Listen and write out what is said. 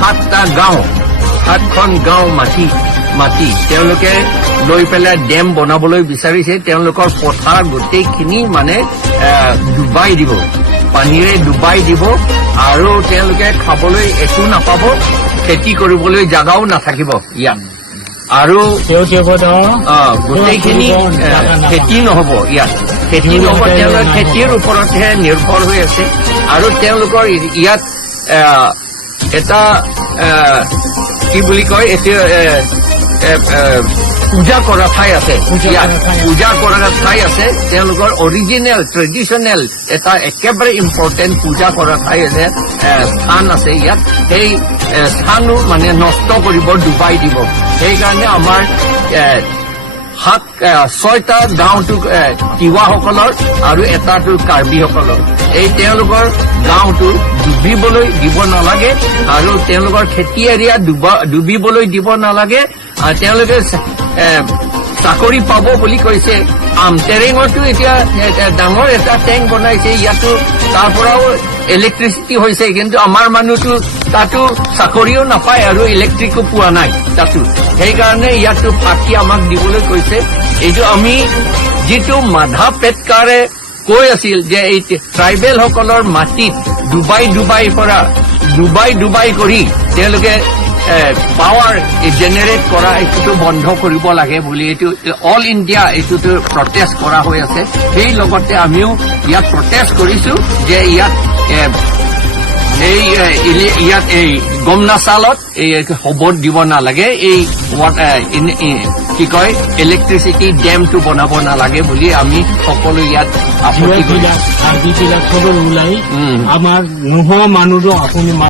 7টা গাঁও 7খন গাঁও মাটি তেওঁলোকে লৈ পেলাই ডেম বনাবলৈ বিচাৰিছে তেওঁলোকৰ পথাৰ গোটেইখিনি মানে ডুবাই দিব পানীৰে ডুবাই দিব আৰু তেওঁলোকে খাবলৈ একো নাপাব খেতি কৰিবলৈ জাগাও নাথাকিব ইয়াত আৰু গোটেইখিনি খেতি নহব ইয়াত খেতি নহব তেওঁলোকে খেতিৰ ওপৰতহে নিৰ্ভৰ হৈ আছে আৰু তেওঁলোকৰ ইয়াত এটা কি বুলি কয় এতিয়া পূজা কৰা ঠাই আছে পূজা কৰা ঠাই আছে তেওঁলোকৰ অৰিজিনেল ট্ৰেডিশ্যনেল এটা একেবাৰে ইম্পৰ্টেণ্ট পূজা কৰা ঠাই আছে স্থান আছে ইয়াত সেই স্থানো মানে নষ্ট কৰিব ডুবাই দিব সেইকাৰণে আমাৰ 6টা গাঁওটো তিৱাসকলৰ আৰু এটাটো কাৰ্বিসকলৰ এই তেওঁলোকৰ গাঁওটো ডুবিবলৈ দিব নালাগে আৰু তেওঁলোকৰ খেতি এৰিয়া ডুবিবলৈ দিব নালাগে তেওঁলোকে চাকৰি পাব বুলি কৈছে আমটেৰেঙতো এতিয়া ডাঙৰ এটা টেংক বনাইছে ইয়াতো তাৰ পৰাও ইলেক্ট্ৰিচিটি হৈছে কিন্তু আমাৰ মানুহটো তাতো চাকৰিও নাপায় আৰু ইলেক্ট্ৰিকো পোৱা নাই তাতো সেইকাৰণে ইয়াতো ফাঁকি আমাক দিবলৈ কৈছে এইটো আমি যিটো মাধা পেটকাৰে কৈ আছিল যে এই ট্ৰাইবেল সকলৰ মাটিত ডুবাই কৰি তেওঁলোকে পাৱাৰ জেনেৰেট কৰা এইটোতো বন্ধ কৰিব লাগে বুলি এইটো অল ইণ্ডিয়া এইটোতো প্ৰটেষ্ট কৰা হৈ আছে সেই লগতে আমিও ইয়াত প্ৰটেষ্ট কৰিছো যে ইয়াত এই গমনাচালত এই হ'ব দিব নালাগে এই কি কয় ইলেক্ট্ৰিচিটি ডেমটো বনাব নালাগে বুলি আমি সকলো ইয়াত আপত্তি কৰিছো আমাৰ নোহোৱা মানুহো আপুনি